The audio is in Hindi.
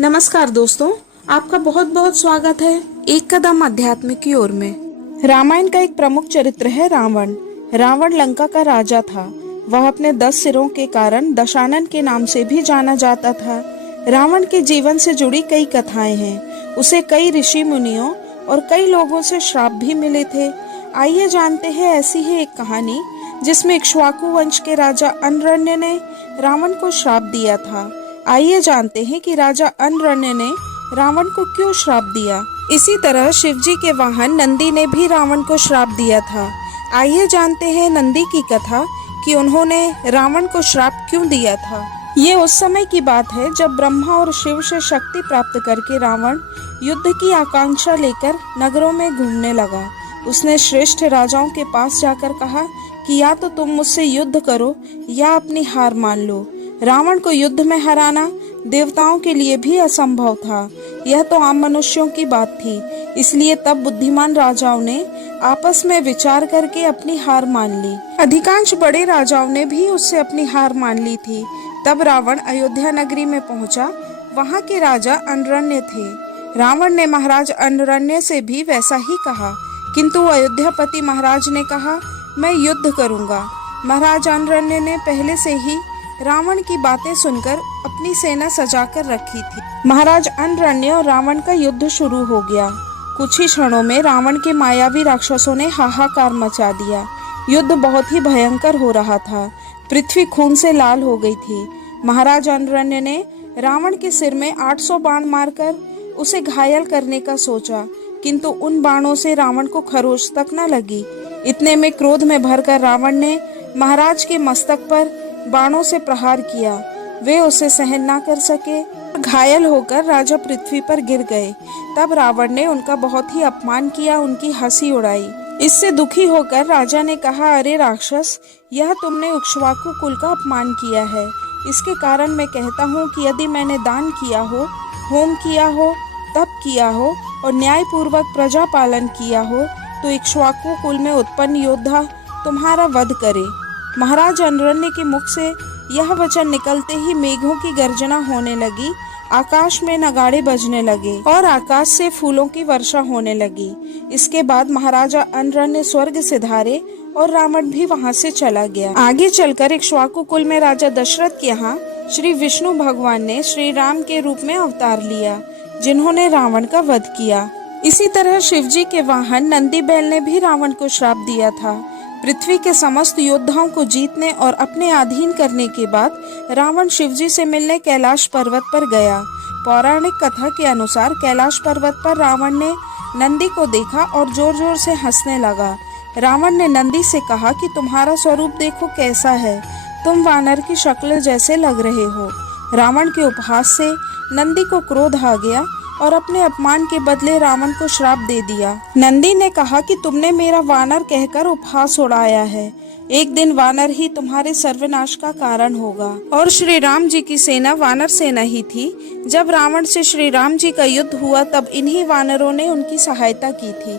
नमस्कार दोस्तों, आपका बहुत बहुत स्वागत है एक कदम अध्यात्म की ओर में। रामायण का एक प्रमुख चरित्र है रावण। रावण लंका का राजा था। वह अपने 10 सिरों के कारण दशानन के नाम से भी जाना जाता था। रावण के जीवन से जुड़ी कई कथाएं हैं। उसे कई ऋषि मुनियों और कई लोगों से श्राप भी मिले थे। आइए जानते हैं ऐसी ही एक कहानी जिसमें इक्ष्वाकु वंश के राजा अनरण्य ने रावण को श्राप दिया था। आइए जानते हैं कि राजा अनरण्य ने रावण को क्यों श्राप दिया। इसी तरह शिवजी के वाहन नंदी ने भी रावण को श्राप दिया था। आइए जानते हैं नंदी की कथा कि उन्होंने रावण को श्राप क्यों दिया था। ये उस समय की बात है जब ब्रह्मा और शिव से शक्ति प्राप्त करके रावण युद्ध की आकांक्षा लेकर नगरों में घूमने लगा। उसने श्रेष्ठ राजाओं के पास जाकर कहा कि या तो तुम मुझसे युद्ध करो या अपनी हार मान लो। रावण को युद्ध में हराना देवताओं के लिए भी असंभव था। यह तो आम मनुष्यों की बात थी। इसलिए तब बुद्धिमान राजाओं ने आपस में विचार करके अपनी हार मान ली। अधिकांश बड़े राजाओं ने भी उससे अपनी हार मान ली थी। तब रावण अयोध्या नगरी में पहुंचा। वहां के राजा अनरण्य थे। रावण ने महाराज अनरण्य से भी वैसा ही कहा, किंतु अयोध्यापति महाराज ने कहा मैं युद्ध करूंगा। महाराज अनरण्य ने पहले से ही रावण की बातें सुनकर अपनी सेना सजाकर रखी थी। महाराज अनरण्य और रावण का युद्ध शुरू हो गया। कुछ ही क्षणों में रावण के मायावी राक्षसों ने हाहाकार मचा दिया। युद्ध बहुत ही भयंकर हो रहा था। पृथ्वी खून से लाल हो गई थी। महाराज अनरण्य ने रावण के सिर में 800 बाण मारकर उसे घायल करने का सोचा, किंतु उन बाणों से रावण को खरोच तक न लगी। इतने में क्रोध में भरकर रावण ने महाराज के मस्तक पर बाणों से प्रहार किया। वे उसे सहन ना कर सके। घायल होकर राजा पृथ्वी पर गिर गए। तब रावण ने उनका बहुत ही अपमान किया, उनकी हंसी उड़ाई। इससे दुखी होकर राजा ने कहा, अरे राक्षस, यह तुमने इक्ष्वाकु कुल का अपमान किया है। इसके कारण मैं कहता हूँ कि यदि मैंने दान किया हो, होम किया हो, तप किया हो और न्याय पूर्वक प्रजा पालन किया हो, तो इक्ष्वाकु कुल में उत्पन्न योद्धा तुम्हारा वध करे। महाराज अनरण्य के मुख से यह वचन निकलते ही मेघों की गर्जना होने लगी। आकाश में नगाड़े बजने लगे और आकाश से फूलों की वर्षा होने लगी। इसके बाद महाराजा अनरण्य स्वर्ग सिधारे और रावण भी वहां से चला गया। आगे चलकर इक्ष्वाकु कुल में राजा दशरथ के यहाँ श्री विष्णु भगवान ने श्री राम के रूप में अवतार लिया, जिन्होंने रावण का वध किया। इसी तरह शिवजी के वाहन नंदी बैल ने भी रावण को श्राप दिया था। पृथ्वी के समस्त योद्धाओं को जीतने और अपने अधीन करने के बाद रावण शिवजी से मिलने कैलाश पर्वत पर गया। पौराणिक कथा के अनुसार कैलाश पर्वत पर रावण ने नंदी को देखा और जोर जोर से हंसने लगा। रावण ने नंदी से कहा कि तुम्हारा स्वरूप देखो कैसा है, तुम वानर की शक्ल जैसे लग रहे हो। रावण के उपहास से नंदी को क्रोध आ गया और अपने अपमान के बदले रावण को श्राप दे दिया। नंदी ने कहा कि तुमने मेरा वानर कहकर उपहास उड़ाया है। एक दिन वानर ही तुम्हारे सर्वनाश का कारण होगा। और श्री राम जी की सेना वानर सेना ही थी। जब रावण से श्री राम जी का युद्ध हुआ तब इन्हीं वानरों ने उनकी सहायता की थी।